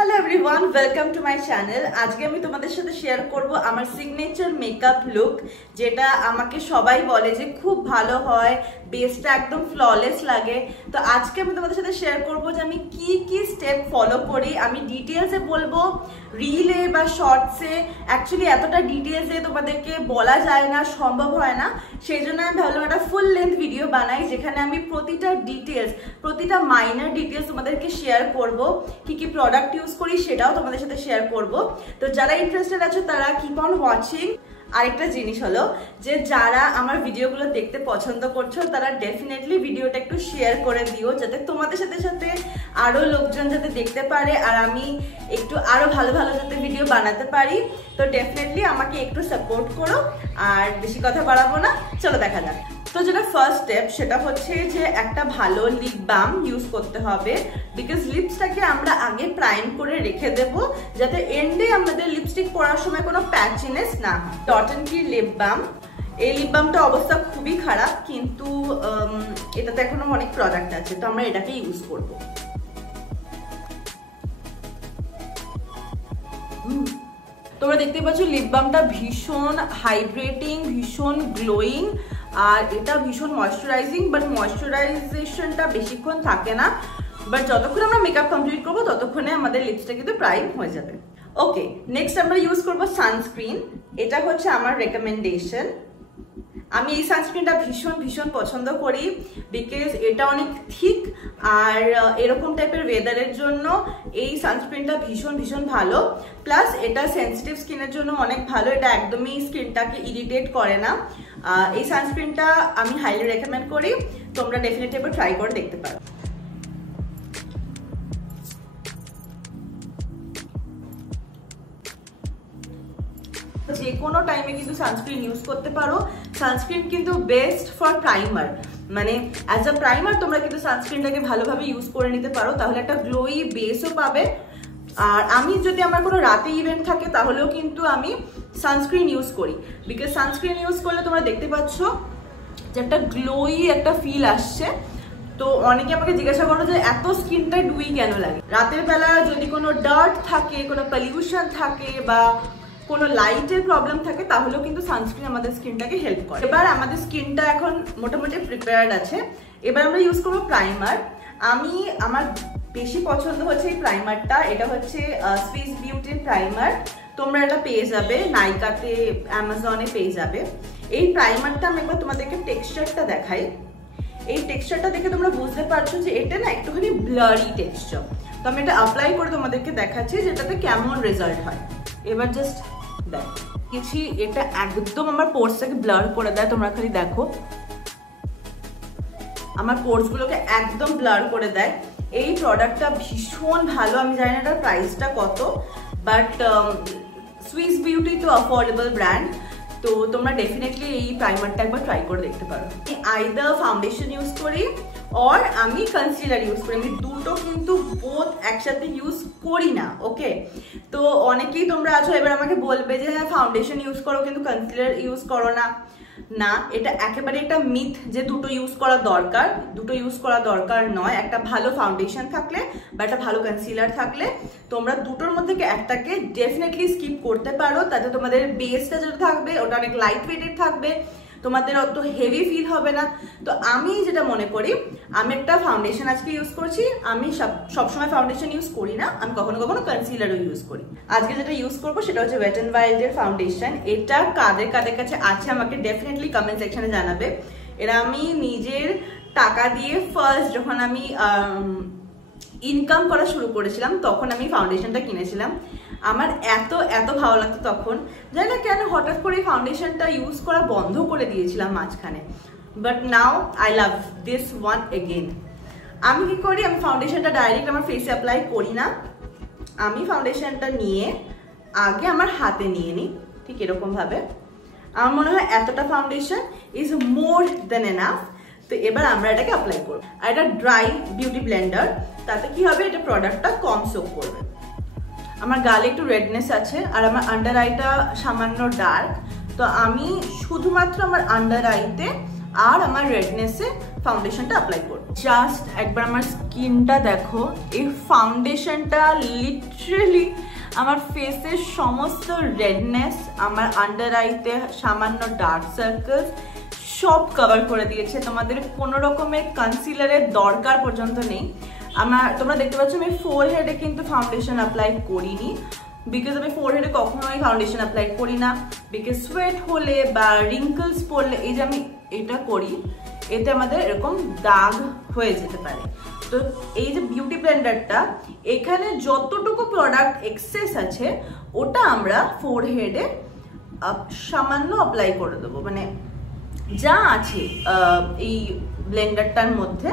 Hello everyone, welcome to my channel. আজকে আমি তোমাদের সাথে শেয়ার করব আমার সিগনেচার মেকআপ লুক, যেটা আমাকে সবাই বলে যে খুব ভালো হয়, বেসটা একদম ফ্ললেস লাগে। তো আজকে আমি তোমাদের সাথে শেয়ার করব যে আমি কি কি স্টেপ ফলো করি। আমি ডিটেইলসে বলবো, রিলে বা শর্টসে অ্যাকচুয়ালি এতটা ডিটেইলসে তোমাদেরকে বলা যায় না, সম্ভব হয় না। সেই জন্য আমি ভাবলাম একটা ফুল লেন্থ ভিডিও বানাই, যেখানে আমি প্রতিটা ডিটেইলস, প্রতিটা মাইনর ডিটেইলস তোমাদেরকে শেয়ার করব। কি কি প্রোডাক্ট ইউজ করি সেটাও তোমাদের সাথে শেয়ার করব। তো যারা ইন্টারেস্টেড আছো তারা কিপ অন ওয়াচিং। আরেকটা জিনিস হলো যে যারা আমার ভিডিওগুলো দেখতে পছন্দ করছো তারা ডেফিনেটলি ভিডিওটা একটু শেয়ার করে দিও, যাতে তোমাদের সাথে সাথে আরও লোকজন যাতে দেখতে পারে আর আমি একটু আরও ভালো ভালো যাতে ভিডিও বানাতে পারি। তো ডেফিনেটলি আমাকে একটু সাপোর্ট করো। আর বেশি কথা বাড়াবো না, চলো দেখা যাক। তো যেটা ফার্স্ট স্টেপ সেটা হচ্ছে যে একটা ভালো লিপ বাম ইউজ করতে হবে, বিকজ লিপসটাকে আমরা আগে প্রাইম করে রেখে দেব, যাতে এন্ডে আমাদের লিপস্টিক পরার সময় কোনো প্যাচিনেস না হয়। ডট এন্ড কি লিপ বাম, এই লিপ বামটা অবস্থা খুবই খারাপ, কিন্তু এটাতে এখনো অনেক প্রোডাক্ট আছে, তো আমরা এটাকে ইউজ করবো। তোমরা দেখতে পাচ্ছ লিপ বামটা ভীষণ হাইড্রেটিং, ভীষণ গ্লোয়িং, আর এটা ভীষণ ময়শ্চারাইজিং। বাট ময়শ্চারাইজেশনটা বেশিক্ষণ থাকে না, বাট যতক্ষণ আমরা মেকআপ কমপ্লিট করবো ততক্ষণে আমাদের লিপসটা কিন্তু প্রাইম হয়ে যাবে। ওকে, নেক্সট আমরা ইউজ করবো সানস্ক্রিন। এটা হচ্ছে আমার রেকমেন্ডেশন। আমি এই সানস্ক্রিনটা ভীষণ ভীষণ পছন্দ করি, বিকজ এটা অনেক থিক, আর এরকম টাইপের ওয়েদারের জন্য এই সানস্ক্রিনটা ভীষণ ভীষণ ভালো। প্লাস এটা সেন্সিটিভ স্কিনের জন্য অনেক ভালো, এটা একদমই স্কিনটাকে ইরিটেট করে না। এই সানস্ক্রিনটা আমি হাইলি রেকমেন্ড করি, তোমরা ডেফিনেটলি একবার ট্রাই করে দেখতে পারো। যে কোনো টাইমে কিন্তু সানস্ক্রিন ইউজ করতে পারো। সানস্ক্রিন কিন্তু বেস্ট ফর প্রাইমার, মানে অ্যাজ আ প্রাইমার তোমরা কিন্তু সানস্ক্রিনটাকে ভালোভাবে ইউজ করে নিতে পারো, তাহলে একটা গ্লোই বেসও পাবে। আর আমি যদি আমার কোনো রাতে ইভেন্ট থাকে তাহলেও কিন্তু আমি সানস্ক্রিন ইউজ করি, বিকজ সানস্ক্রিন ইউজ করলে তোমরা দেখতে পাচ্ছ যে একটা গ্লোই একটা ফিল আসছে। তো অনেকে আমাকে জিজ্ঞাসা করো যে এত স্কিনটা ডুই কেন লাগে। রাতের বেলা যদি কোনো ডার্ট থাকে, কোনো পলিউশন থাকে, বা কোনো লাইটের প্রবলেম থাকে, তাহলেও কিন্তু সানস্ক্রিন আমাদের স্কিনটাকে হেল্প করে। এবার আমাদের স্কিনটা এখন মোটামুটি প্রিপেয়ার্ড আছে, এবার আমরা ইউজ করবো প্রাইমার। আমার বেশি পছন্দ হচ্ছে এই প্রাইমারটা, এটা হচ্ছে সুইস বিউটির প্রাইমার। তোমরা এটা পেয়ে যাবে নাইকাতে, অ্যামাজনে পেয়ে যাবে। এই প্রাইমারটা আমি একবার তোমাদেরকে টেক্সচারটা দেখাই। এই টেক্সচারটা দেখে তোমরা বুঝতে পারছো যে এটা না একটুখানি ব্লারি টেক্সচার। তো আমি এটা অ্যাপ্লাই করে তোমাদেরকে দেখাচ্ছি যেটাতে কেমন রেজাল্ট হয়। এবার জাস্ট দেখো, এটা একদম আমার পোর্সটাকে ব্লার করে দেয়। তোমরা খালি দেখো, আমার পোর্সগুলোকে একদম ব্লার করে দেয়। এই প্রোডাক্টটা ভীষণ ভালো। আমি জানি না এটার প্রাইসটা কত, বাট সুইস বিউটি তো অ্যাফোর্ডেবল ব্র্যান্ড, তো তোমরা ডেফিনেটলি এই প্রাইমারটা একবার ট্রাই করে দেখতে পারো। আমি আইদার ফাউন্ডেশন ইউজ করি অর আমি কনসিলার ইউজ করি, আমি দুটো কিন্তু বোথ একসাথে ইউজ করি না। ওকে, তো অনেকেই তোমরা আছো এবার আমাকে বলবে যে হ্যাঁ ফাউন্ডেশন ইউজ করো কিন্তু কনসিলার ইউজ করো না। না, এটা একেবারে একটা মিথ যে দুটো ইউজ করা দরকার। দুটো ইউজ করা দরকার নয়। একটা ভালো ফাউন্ডেশন থাকলে বা একটা ভালো কনসিলার থাকলে তোমরা দুটোর মধ্যে একটাকে ডেফিনেটলি স্কিপ করতে পারো, তাতে তোমাদের বেসটা যেটা থাকবে ওটা অনেক লাইট ওয়েটেড থাকবে, তোমাদের অত হেভি ফিল হবে না। তো আমি যেটা মনে করি, আমি একটা ফাউন্ডেশন আজকে ইউজ করছি। আমি সবসময় ফাউন্ডেশন ইউজ করি না, আমি কখনো কখনো কনসিলারও ইউজ করি। আজকে যেটা ইউজ করবো সেটা হচ্ছে ওয়েট এন্ড ওয়াইল্ডের ফাউন্ডেশন। এটা কাদের কাছে আছে আমাকে ডেফিনেটলি কমেন্ট সেকশনে জানাবে। এরা আমি নিজের টাকা দিয়ে ফার্স্ট যখন আমি ইনকাম করা শুরু করেছিলাম তখন আমি ফাউন্ডেশনটা কিনেছিলাম। আমার এত এত ভালো লাগতো তখন, জানি না কেন হঠাৎ করে ফাউন্ডেশনটা ইউজ করা বন্ধ করে দিয়েছিলাম মাঝখানে, but now I love this one again. আমি কি করি, আমি ফাউন্ডেশনটা ডাইরেক্ট আমার ফেসে অ্যাপ্লাই করি না। আমি ফাউন্ডেশনটা নিয়ে আগে আমার হাতে নিয়ে নিই, ঠিক এরকম ভাবে। আমার মনে হয় এতটা foundation is more than enough. তো এবার আমরা এটাকে অ্যাপ্লাই করব। আর এটা ড্রাই বিউটি ব্লেন্ডার, তাতে কি হবে, এটা প্রোডাক্টটা কম সোক করবে। আমার গালে একটু রেডনেস আছে আর আমার আন্ডার আইটা সামান্য ডার্ক, তো আমি শুধুমাত্র আমার আন্ডার আইতে আর আমার রেডনেসে ফাউন্ডেশনটা অ্যাপ্লাই করব। জাস্ট একবার আমার স্কিনটা দেখো, এই ফাউন্ডেশনটা লিটারালি আমার ফেসের সমস্ত রেডনেস, আমার আন্ডার আইতে সামান্য ডার্ক সার্কেলস সব কভার করে দিয়েছে। তোমাদের কোনো রকমের কনসিলারের দরকার পর্যন্ত নেই। তোমরা দেখতে পাচ্ছ আমি ফোরহেডে কিন্তু ফাউন্ডেশন অ্যাপ্লাই করিনি, বিকজ আমি ফোরহেডে কখনোই ফাউন্ডেশন অ্যাপ্লাই করি না, বিকজ সোয়েট হলে বা রিঙ্কলস পড়লে এই যে আমি এটা করি, এতে আমাদের এরকম দাগ হয়ে যেতে পারে। তো এই যে বিউটি ব্লেন্ডারটা, এখানে যতটুকু প্রোডাক্ট এক্সেস আছে ওটা আমরা ফোরহেডে সামান্য অ্যাপ্লাই করে দেবো, মানে যা আছে এই ব্লেন্ডারটার মধ্যে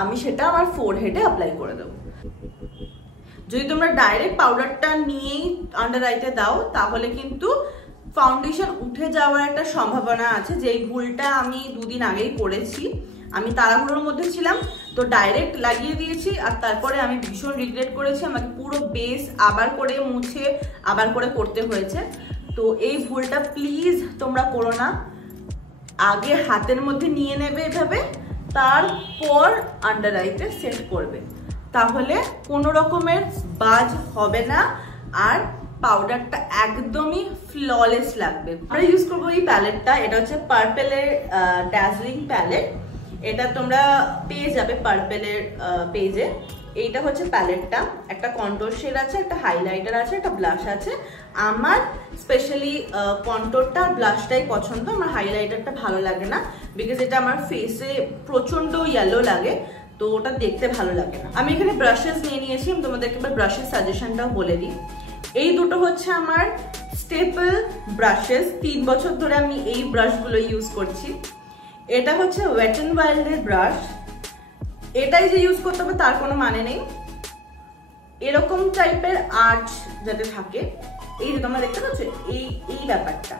আমি সেটা আমার ফোরহেডে অ্যাপ্লাই করে দেবো। যদি তোমরা ডাইরেক্ট পাউডারটা নিয়েই আন্ডার আইতে দাও তাহলে কিন্তু ফাউন্ডেশন উঠে যাওয়ার একটা সম্ভাবনা আছে, যেই ভুলটা আমি 2 দিন আগেই করেছি। আমি তাড়াহুড়োর মধ্যে ছিলাম, তো ডাইরেক্ট লাগিয়ে দিয়েছি, আর তারপরে আমি ভীষণ রিগ্রেট করেছি। আমাকে পুরো বেস আবার করে মুছে আবার করে করতে হয়েছে। তো এই ভুলটা প্লিজ তোমরা করো না। আগে হাতের মধ্যে নিয়ে নেবে এভাবে, তারপর আন্ডার আইতে সেট করবে, তাহলে কোনো রকমের বাজ হবে না আর পাউডারটা একদমই ফ্ললেস লাগবে। আমরা ইউজ করবো এই প্যালেটটা, এটা হচ্ছে পার্পেলের ড্যাজলিং প্যালেট। এটা তোমরা পেয়ে যাবে পার্পেলের পেজে। এইটা হচ্ছে প্যালেটটা, একটা কন্ট্রোল শেড আছে, একটা হাইলাইটার আছে, একটা ব্লাশ আছে। আমার স্পেশালি কন্ট্রোলটা আর ব্লাশটাই পছন্দ, আমার হাইলাইটারটা ভালো লাগে না, বিকজ এটা আমার ফেসে প্রচন্ড ইয়েলো লাগে, তো ওটা দেখতে ভালো লাগে না। আমি এখানে ব্রাশেস নিয়ে নিয়েছি, আমি তোমাদেরকে এবার ব্রাশের সাজেশনটাও বলে দিই। এই দুটো হচ্ছে আমার স্টেপল ব্রাশেস, 3 বছর ধরে আমি এই ব্রাশগুলো ইউজ করছি। এটা হচ্ছে ওয়েট এন্ড ওয়াইল্ডের ব্রাশ, এটাই যে ইউজ করতে হবে তার কোনো মানে নেই। এরকম টাইপের আর্চ যাতে থাকে, এই যে তোমরা দেখতে পাচ্ছ এই ব্যাপারটা,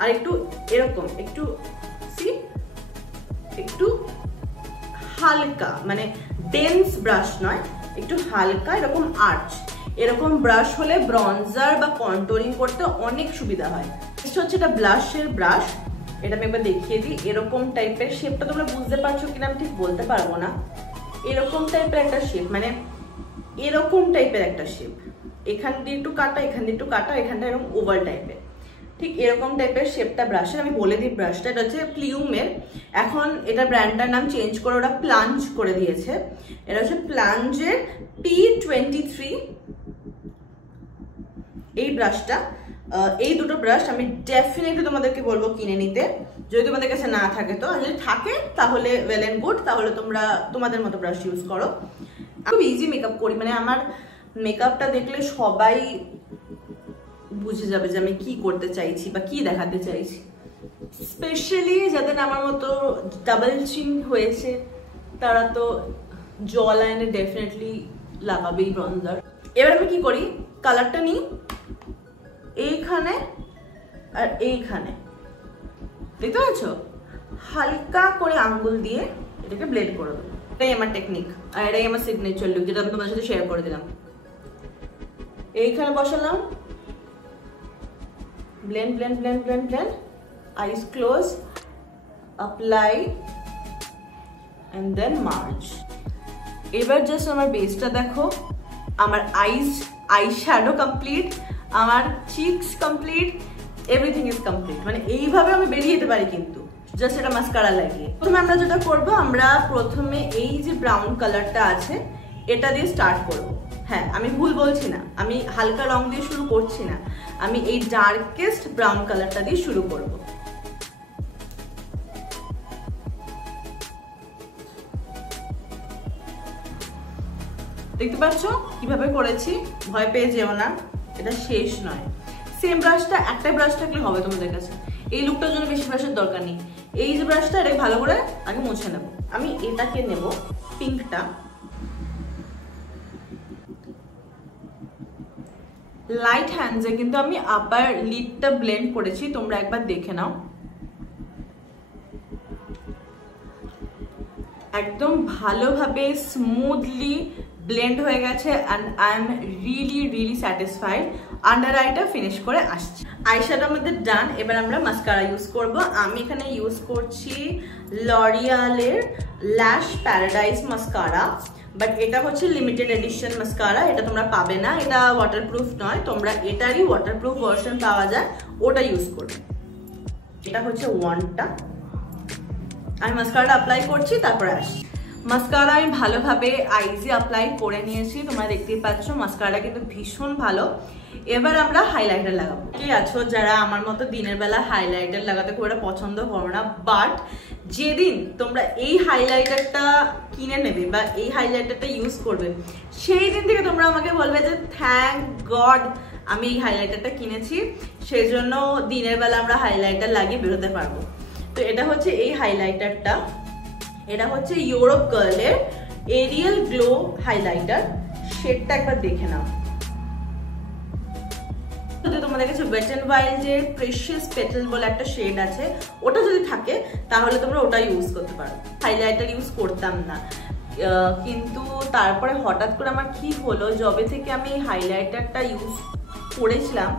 আর একটু এরকম একটু হালকা, মানে ডেন্স ব্রাশ নয়, একটু হালকা এরকম আর্চ, এরকম ব্রাশ হলে ব্রঞ্জার বা কন্ট্রোলিং করতে অনেক সুবিধা হয়। এটা হচ্ছে এটা ব্লাশের ব্রাশ, এটা আমি একবার দেখিয়ে দিই। এরকম টাইপের শেপটা তোমরা বুঝতে পারছো কিনা আমি ঠিক বলতে পারবো না। এরকম টাইপের একটা শেপ, মানে এরকম টাইপের একটা শেপ, এখান দিয়ে একটু কাটা, এখান দিয়ে একটু কাটা, এখানটা এরকম ওভাল টাইপের, ঠিক এরকম টাইপের শেপটা ব্রাশের। আমি বলে দিই ব্রাশটা, এটা হচ্ছে প্লিউমের। এখন এটা ব্র্যান্ডটার নাম চেঞ্জ করে ওরা প্লাঞ্জ করে দিয়েছে। এটা হচ্ছে প্লাঞ্জের P23 এই ব্রাশটা। এই দুটো ব্রাশ আমি ডেফিনেটলি তোমাদেরকে বলবো কিনে নিতে, যদি তোমাদের কাছে না থাকে তো। আর যদি থাকে তাহলে ওয়েল এন্ড গুড, তাহলে তোমরা তোমাদের মতো ব্রাশ ইউজ করো। খুব ইজি মেকআপ করি, মানে আমার মেকআপটা দেখলে সবাই বুঝে যাবে যে আমি কি করতে চাইছি বা কি দেখাতে চাইছি। স্পেশালি যাদের আমার মতো ডাবল চিন হয়েছে তারা তো জ লাইনে ডেফিনেটলি লাগাবেই ব্রঞ্জার। এবার আমি কি করি, কালারটা নিই এইখানে আর এইখানে, দেখতে পাচ্ছ, হালকা করে আঙ্গুল দিয়ে এটাকে ব্লেন্ড করে দেবো। এটাই আমার টেকনিক আর এটাই আমার সিগনেচার লুক, যেটা আমি তোমাদের সাথে শেয়ার করে দিলাম। এইখানে বসালাম, blend blend blend blend blend, eyes close, apply and then merge. এবার জাস্ট আমার বেসটা দেখো, আমার আই শ্যাডো কমপ্লিট, আমার cheeks complete, everything is complete. মানে এইভাবে আমি বেরিয়ে যেতে পারি, কিন্তু জাস্ট এটা মাস্কারা লাগিয়ে। প্রথমে আমরা যেটা করবো, আমরা প্রথমে এই যে ব্রাউন কালারটা আছে এটা দিয়ে স্টার্ট করবো। হ্যাঁ, আমি ভুল বলছি না, আমি হালকা রং দিয়ে শুরু করছি না, আমি এই ডার্কেস্ট ব্রাউন কালারটা দিয়ে শুরু করব। দেখতে পাচ্ছ কিভাবে করেছি, ভয় পেয়ে যেও না, এটা শেষ নয়। সেম ব্রাশটা একটা ব্রাশ থাকলে হবে তোমাদের কাছে, এই লুকটার জন্য বেশি ব্রাশের দরকার নেই। এই যে ব্রাশটা, এটাকে ভালো করে আগে মুছে নেব। আমি এটাকে নেব পিঙ্কটা, লাইট হ্যান্ডসে কিন্তু আমি আপার লিডটা ব্লেন্ড করেছি, তোমরা একবার দেখে নাও। একদম ভালোভাবে স্মুথলি ব্লেন্ড হয়ে গেছে, and I am really satisfied. Under আইটা ফিনিশ করে আসছি। আইশ্যাডো আমাদের ডান। এবার আমরা মাস্কারা ইউজ করব। আমি এখানে ইউজ করছি লরিয়ালের ল্যাশ প্যারাডাইস মাস্কারা, বাট এটা হচ্ছে লিমিটেড এডিশন মাস্কারা, এটা তোমরা পাবে না, এটা ওয়াটারপ্রুফ নয়, তোমরা এটারই ওয়াটারপ্রুফ ভার্সন পাওয়া যায়, ওটা ইউজ করবে। এটা হচ্ছে ওয়ানটা। আমি মাস্কারাটা অ্যাপ্লাই করছি, তারপরে আসি। মাস্কারা আমি ভালোভাবে আইজে অ্যাপ্লাই করে নিয়েছি, তোমরা দেখতেই পাচ্ছ মাস্কারাটা কিন্তু ভীষণ ভালো। এবার আমরা হাইলাইটার লাগাবো। কি আছো যারা আমার মতো দিনের বেলা হাইলাইটার লাগাতে খুব একটা পছন্দ করো না, বাট যেদিন তোমরা এই হাইলাইটারটা কিনে নেবে বা এই হাইলাইটারটা ইউজ করবে, সেই দিন থেকে তোমরা আমাকে বলবে যে থ্যাংক গড আমি এই হাইলাইটারটা কিনেছি, সেই জন্য দিনের বেলা আমরা হাইলাইটার লাগিয়ে বেরোতে পারবো। তো এটা হচ্ছে এই হাইলাইটারটা, এটা হচ্ছে ইউরোপ গার্লের এরিয়াল গ্লো হাইলাইটার। শেডটা একবার দেখে নাও। যদি তোমাদের কাছে ওয়েট এন্ড ওয়াইল্ডের প্রেশিয়াস পেটাল বলে একটা শেড আছে, ওটা যদি থাকে তাহলে তোমরা ওটা ইউজ করতে পারো। হাইলাইটার ইউজ করতাম না, কিন্তু তারপরে হঠাৎ করে আমার কি হলো, যবে থেকে আমি হাইলাইটারটা ইউজ করেছিলাম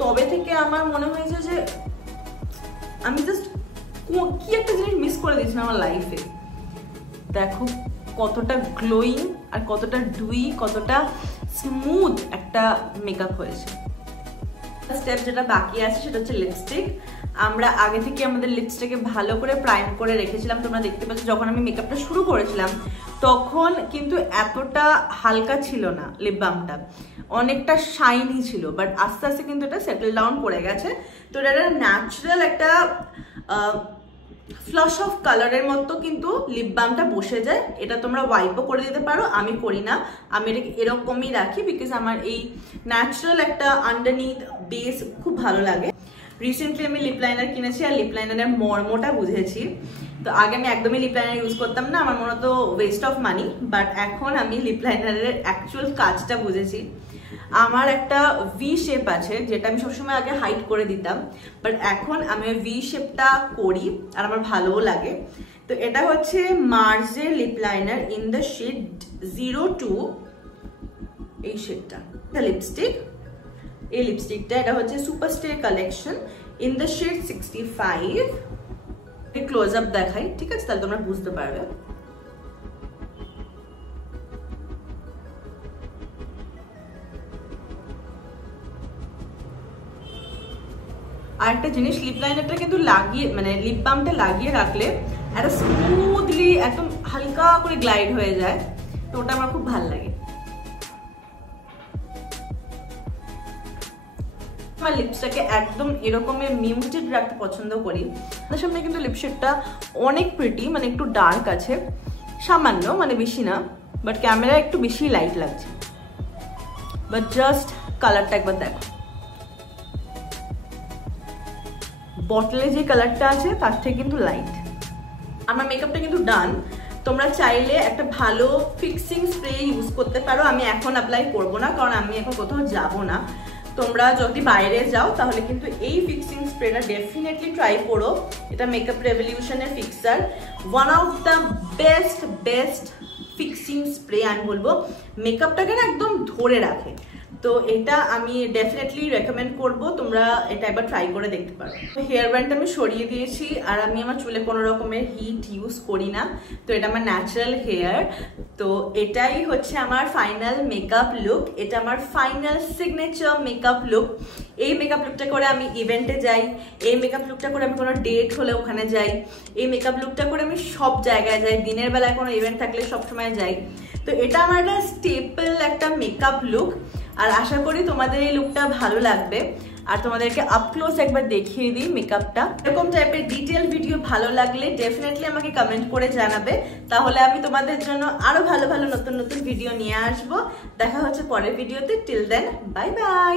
তবে থেকে আমার মনে হয়েছে যে আমি জাস্ট কি একটা জিনিস মিস করে দিয়েছিলাম আমার লাইফে। দেখো কতটা গ্লোয়িং আর কতটা ডুই, কতটা স্মুথ একটা মেকআপ হয়েছে। স্টেপ যেটা বাকি আছে সেটা হচ্ছে লিপস্টিক। আমরা আগে থেকে আমাদের লিপস্টিকে ভালো করে প্রাইম করে রেখেছিলাম, তোমরা দেখতে পাচ্ছ যখন আমি মেকআপটা শুরু করেছিলাম তখন কিন্তু এতটা হালকা ছিল না লিপ বামটা, অনেকটা শাইনি ছিল, বাট আস্তে আস্তে কিন্তু এটা সেটেল ডাউন করে গেছে। তো এটা ন্যাচারাল একটা ফ্লাশ অফ কালারের মতো কিন্তু লিপ বামটা বসে যায়। এটা তোমরা ওয়াইপও করে দিতে পারো, আমি করি না, আমি এটাকে এরকমই রাখি বিকজ আমার এই ন্যাচারাল একটা আন্ডারনিথ বেস খুব ভালো লাগে। রিসেন্টলি আমি লিপ লাইনার কিনেছি আর লিপ লাইনারের মর্মটা বুঝেছি। তো আগে আমি একদমই লিপ লাইনার ইউজ করতাম না, আমার মনে হতো ওয়েস্ট অফ মানি, বাট এখন আমি লিপ লাইনারের অ্যাকচুয়াল কাজটা বুঝেছি। আমার একটা ভি শেপ আছে যেটা আমি সবসময় আগে হাইড করে দিতাম, বাট এখন আমি ভি শেপটা করি আর আমার ভালোও লাগে। তো এটা হচ্ছে মার্জের lip liner in the shade 02, এই শেডটা লিপস্টিক। এই লিপস্টিকটা এটা হচ্ছে superstay collection in the shade 65। Close up দেখাই, ঠিক আছে, তাহলে তোমরা বুঝতে পারবে। আরেকটা জিনিস, লিপ লাইনারটা কিন্তু লাগিয়ে মানে লিপ বামটা লাগিয়ে রাখলে একটা স্মুথলি একদম হালকা করে গ্লাইড হয়ে যায়, তো ওটা আমার খুব ভালো লাগে। আমার লিপসটাকে একদম এরকমের মিউটেড রাখতে পছন্দ করি। তার সামনে কিন্তু লিপশেডটা অনেক প্রিটি, মানে একটু ডার্ক আছে সামান্য, মানে বেশি না, বাট ক্যামেরা একটু বেশি লাইট লাগছে, বাট জাস্ট কালারটা একবার দেখো। বটলে যে কালারটা আছে তার থেকে কিন্তু লাইট। আমার মেকআপটা কিন্তু ডান। তোমরা চাইলে একটা ভালো ফিক্সিং স্প্রে ইউজ করতে পারো, আমি এখন অ্যাপ্লাই করবো না কারণ আমি এখন কোথাও যাব না। তোমরা যদি বাইরে যাও তাহলে কিন্তু এই ফিক্সিং স্প্রেটা ডেফিনেটলি ট্রাই করো। এটা মেকআপ রেভলিউশনের fixer, one of the best fixing spray আমি বলবো, মেকআপটাকে না একদম ধরে রাখে। তো এটা আমি ডেফিনেটলি রেকমেন্ড করবো, তোমরা এটা একবার ট্রাই করে দেখতে পারো। হেয়ার ব্যান্ডটা আমি সরিয়ে দিয়েছি আর আমি আমার চুলে কোনো রকমের হিট ইউজ করি না, তো এটা আমার ন্যাচারাল হেয়ার। তো এটাই হচ্ছে আমার ফাইনাল মেকআপ লুক, এটা আমার ফাইনাল সিগনেচার মেকআপ লুক। এই মেকআপ লুকটা করে আমি ইভেন্টে যাই, এই মেকআপ লুকটা করে আমি কোনো ডেট হলে ওখানে যাই, এই মেকআপ লুকটা করে আমি সব জায়গায় যাই, দিনের বেলায় কোনো ইভেন্ট থাকলে সবসময় যাই। তো এটা আমার একটা স্টেপল একটা মেকআপ লুক, আর আশা করি তোমাদের এই লুকটা ভালো লাগবে। আর তোমাদেরকে আপ ক্লোজ একবার দেখিয়ে দিই মেকআপটা। এরকম টাইপের ডিটেল ভিডিও ভালো লাগলে ডেফিনেটলি আমাকে কমেন্ট করে জানাবে, তাহলে আমি তোমাদের জন্য আরো ভালো ভালো নতুন নতুন ভিডিও নিয়ে আসবো। দেখা হচ্ছে পরের ভিডিওতে, টিল দেন বাই বাই।